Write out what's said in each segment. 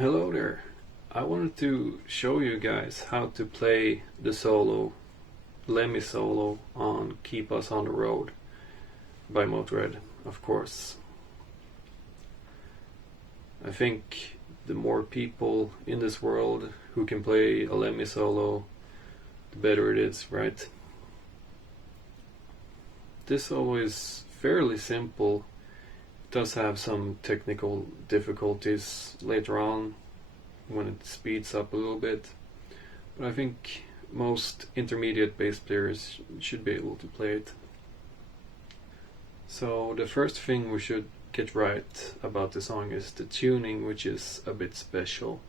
Hello there. I wanted to show you guys how to play the solo, Lemmy solo on Keep Us on the Road by Motörhead, of course. I think the more people in this world who can play a Lemmy solo, the better it is, right? This solo is fairly simple. It does have some technical difficulties later on when it speeds up a little bit, but I think most intermediate bass players should be able to play it. So the first thing we should get right about the song is the tuning, which is a bit special.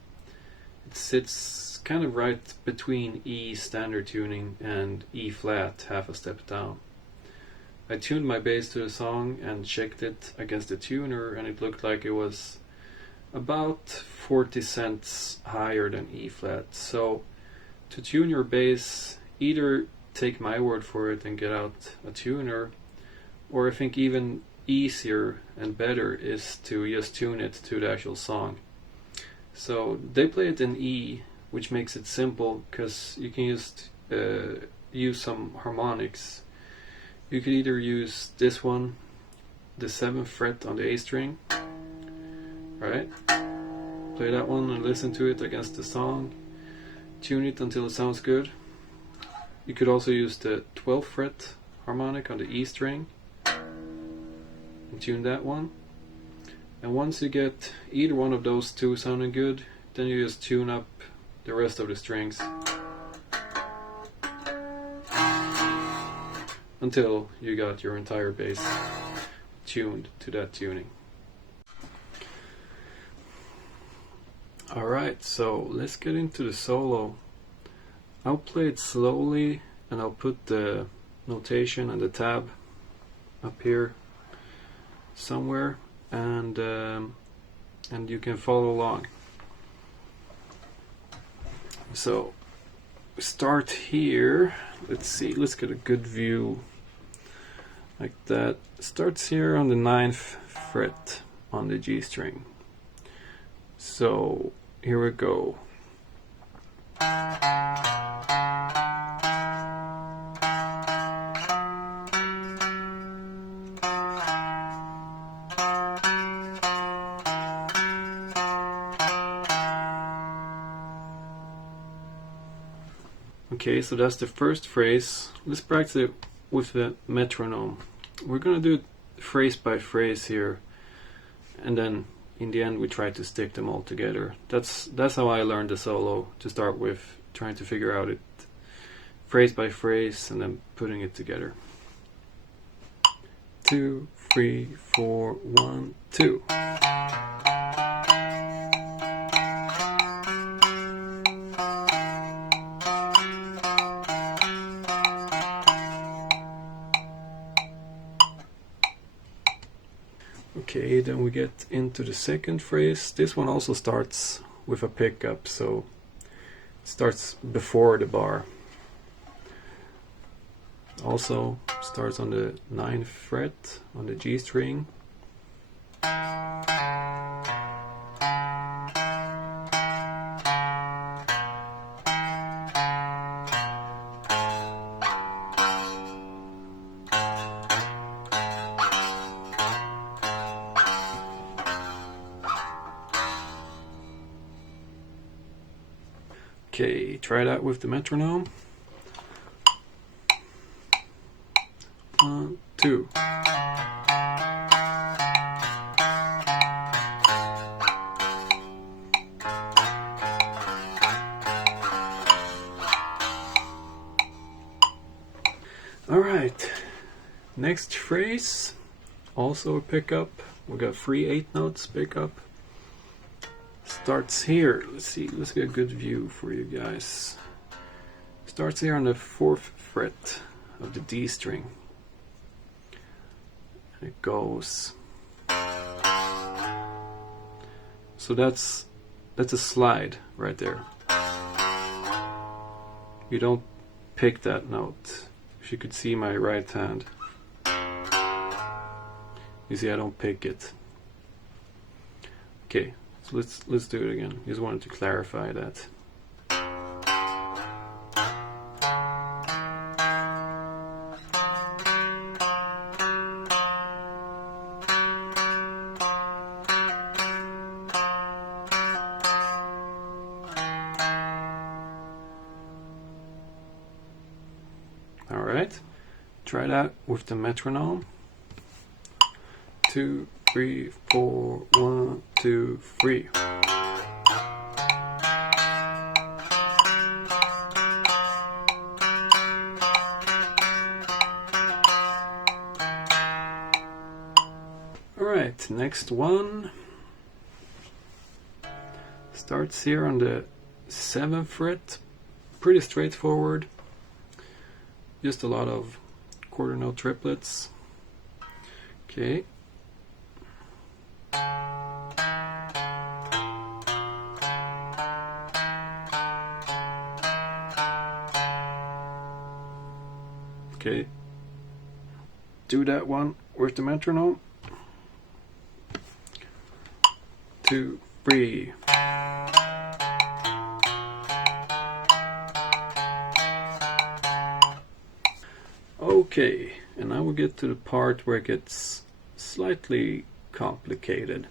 It sits kind of right between E standard tuning and E flat half a step down. I tuned my bass to the song and checked it against the tuner, and it looked like it was about 40 cents higher than E flat. So to tune your bass, either take my word for it and get out a tuner, or I think even easier and better is to just tune it to the actual song. So they play it in E, which makes it simple because you can just use some harmonics. You could either use this one, the 7th fret on the A string, right? Play that one and listen to it against the song. Tune it until it sounds good. You could also use the 12th fret harmonic on the E string and tune that one. And once you get either one of those two sounding good, then you just tune up the rest of the strings until you got your entire bass tuned to that tuning. Alright, so let's get into the solo. I'll play it slowly and I'll put the notation and the tab up here somewhere, and you can follow along. So we start here. Let's see, let's get a good view like that. It starts here on the 9th fret on the G string. So here we go. Okay, so that's the first phrase. Let's practice it with the metronome. We're gonna do it phrase by phrase here, and then in the end we try to stick them all together. That's how I learned the solo, to start with, trying to figure out it phrase by phrase and then putting it together. 2, 3, 4, 1, 2. Okay, then we get into the second phrase. This one also starts with a pickup, so it starts before the bar. Also starts on the 9th fret on the G string. Okay, try that with the metronome. 1, 2. Alright, next phrase, also a pickup. We got 3 8 notes pickup. Starts here. Let's see, let's get a good view for you guys. Starts here on the 4th fret of the D string. And it goes. So that's a slide right there. You don't pick that note. If you could see my right hand, you see I don't pick it. Okay, So let's do it again. Just wanted to clarify that. Alright, try that with the metronome. 2, 3, 4, 1, 2, 3. Alright, next one starts here on the 7th fret. Pretty straightforward. Just a lot of quarter note triplets. Okay. Okay. Do that one with the metronome. 2, 3. Okay, and now we get to the part where it gets slightly complicated.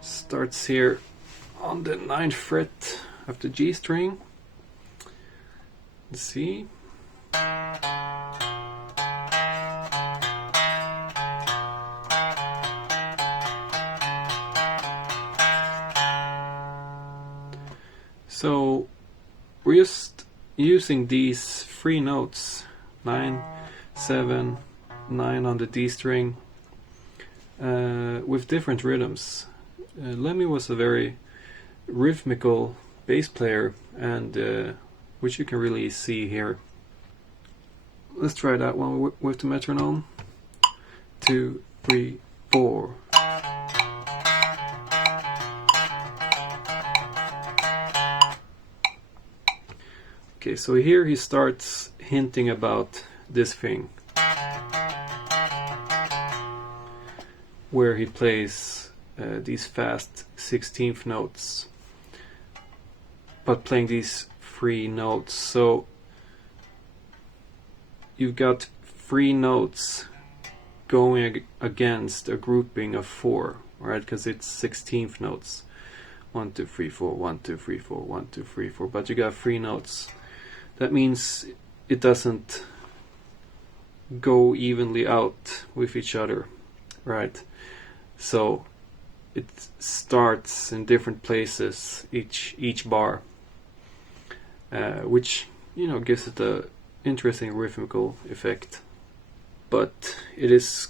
Starts here on the 9th fret of the G string. Let's see. So we're just using these 3 notes, 9, 7, 9 on the D string, with different rhythms. Lemmy was a very rhythmical bass player, and which you can really see here. Let's try that one with the metronome. 2, 3, 4. Okay, so here he starts hinting about this thing, where he plays these fast 16th notes, but playing these 3 notes. So you've got 3 notes going against a grouping of 4, right? Because it's 16th notes. 1, 2, 3, 4, 1, 2, 3, 4, 1, 2, 3, 4. But you got 3 notes. That means it doesn't go evenly out with each other, right? So it starts in different places each bar, which, you know, gives it a interesting rhythmical effect. But it is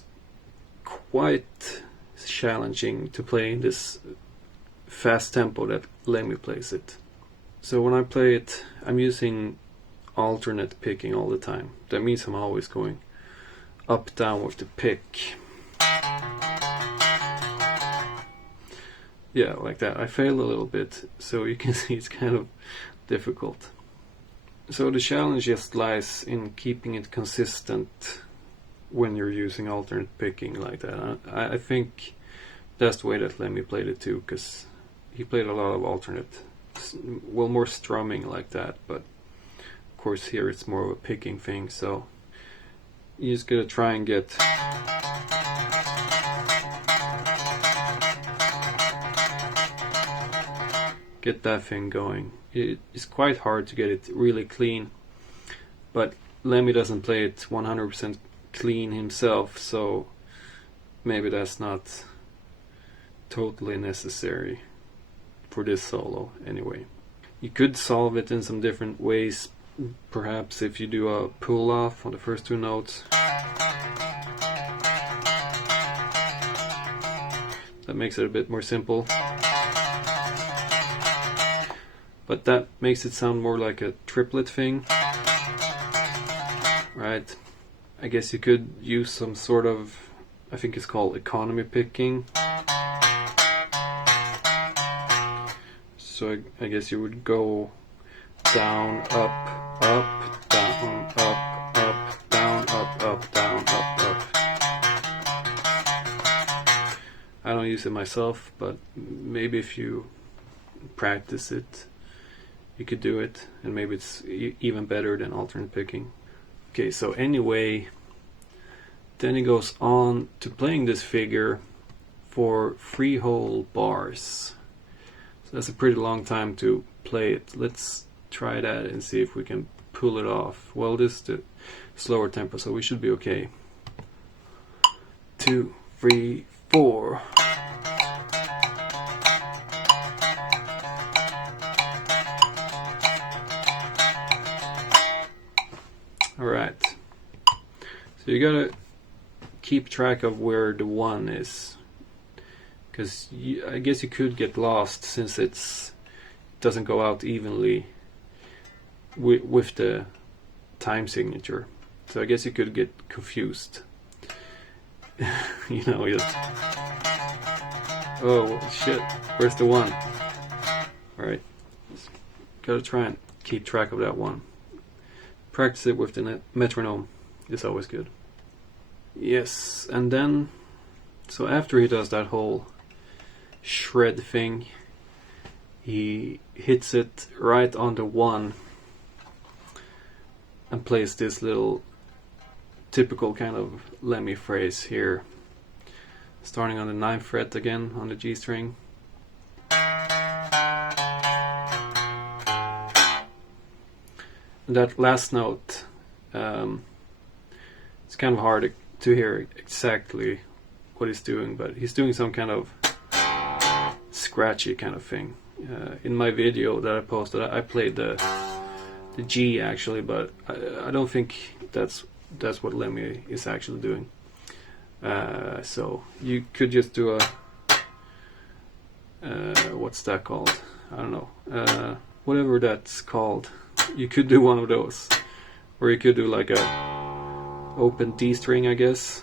quite challenging to play in this fast tempo that Lemmy plays it. So when I play it, I'm using alternate picking all the time. That means I'm always going up down with the pick. Yeah, like that. I failed a little bit, so you can see it's kind of difficult. So the challenge just lies in keeping it consistent when you're using alternate picking like that. I think that's the way that Lemmy played it too, because he played a lot of alternate, well, more strumming like that, but of course here it's more of a picking thing, so you just gotta try and get that thing going. It's quite hard to get it really clean, but Lemmy doesn't play it 100% clean himself, so maybe that's not totally necessary for this solo anyway. You could solve it in some different ways, perhaps if you do a pull off on the first 2 notes. That makes it a bit more simple. But that makes it sound more like a triplet thing, right? I guess you could use some sort of, I think it's called economy picking. So I guess you would go down, up, up, down, up, down, up, down, up. I don't to use it myself, but maybe if you practice it, you could do it, and maybe it's even better than alternate picking. Okay, so anyway, then he goes on to playing this figure for 3 whole bars. So that's a pretty long time to play it. Let's try that and see if we can pull it off. Well, this is the slower tempo, so we should be okay. 2, 3, 4. Alright. So you gotta keep track of where the 1 is, because I guess you could get lost since it doesn't go out evenly with the time signature. So I guess you could get confused. You know, just, oh shit, where's the 1? Alright, gotta try and keep track of that 1. Practice it with the metronome, it's always good. Yes, and then, so after he does that whole shred thing, he hits it right on the 1 and plays this little typical kind of Lemmy phrase here, starting on the 9th fret again on the G string. And that last note, it's kind of hard to hear exactly what he's doing, but he's doing some kind of scratchy kind of thing. In my video that I posted, I played the G actually, but I don't think that's what Lemmy is actually doing. So you could just do a what's that called? I don't know. Whatever that's called. You could do one of those, or you could do like a open D string, I guess.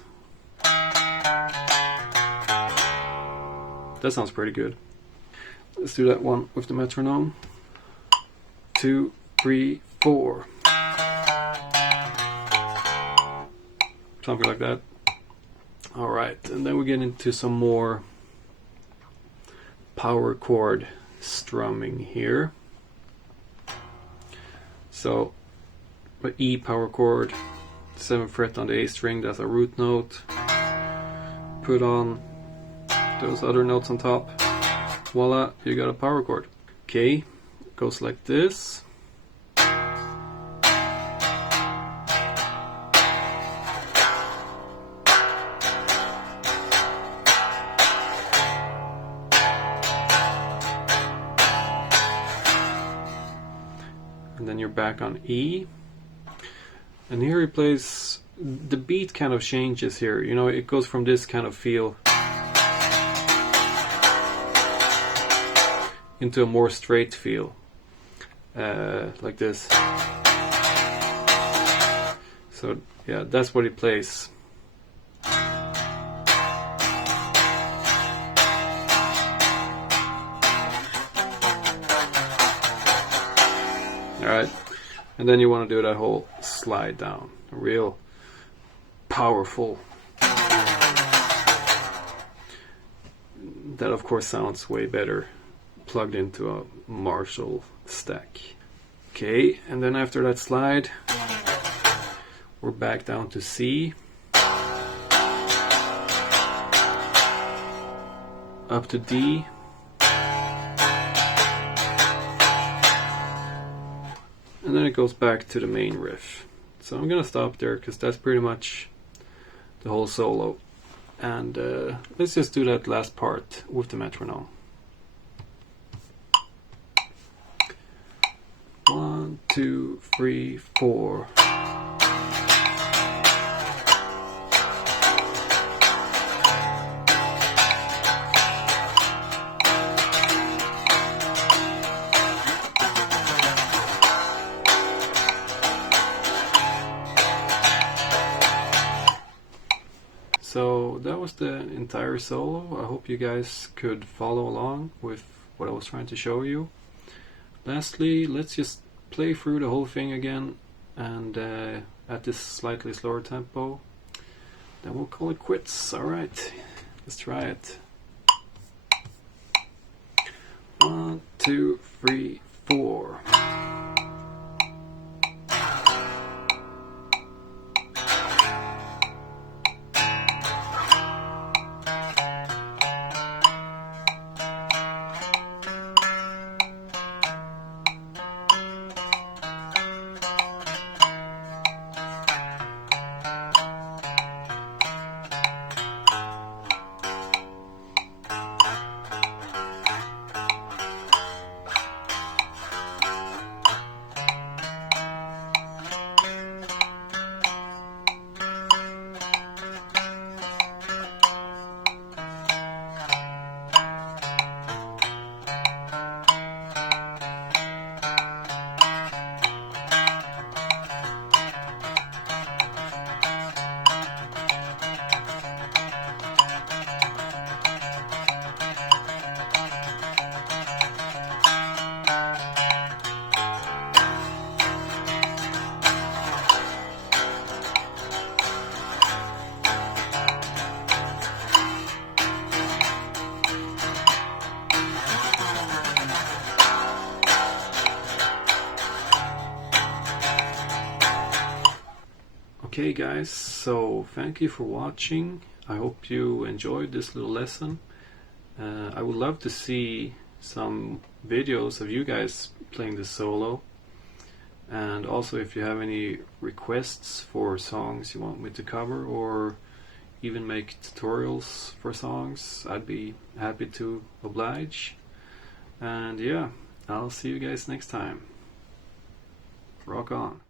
That sounds pretty good. Let's do that one with the metronome. 2, 3, 4. Something like that. Alright, and then we get into some more power chord strumming here. So, the E power chord, 7th fret on the A string, that's a root note. Put on those other notes on top. Voila, you got a power chord. Okay, it goes like this. And then you're back on E, and here he plays, the beat kind of changes here, you know, it goes from this kind of feel into a more straight feel, like this. So yeah, that's what he plays. Alright, and then you want to do that whole slide down, real powerful. That of course sounds way better plugged into a Marshall stack. Okay, and then after that slide, we're back down to C, up to D, and then it goes back to the main riff. So I'm gonna stop there because that's pretty much the whole solo, and let's just do that last part with the metronome. 1, 2, 3, 4. So that was the entire solo. I hope you guys could follow along with what I was trying to show you. Lastly, let's just play through the whole thing again, and at this slightly slower tempo. Then we'll call it quits. Alright, let's try it. 2, 3, 4. Okay guys, so thank you for watching. I hope you enjoyed this little lesson. I would love to see some videos of you guys playing the solo, and also if you have any requests for songs you want me to cover or even make tutorials for songs, I'd be happy to oblige. And yeah, I'll see you guys next time. Rock on.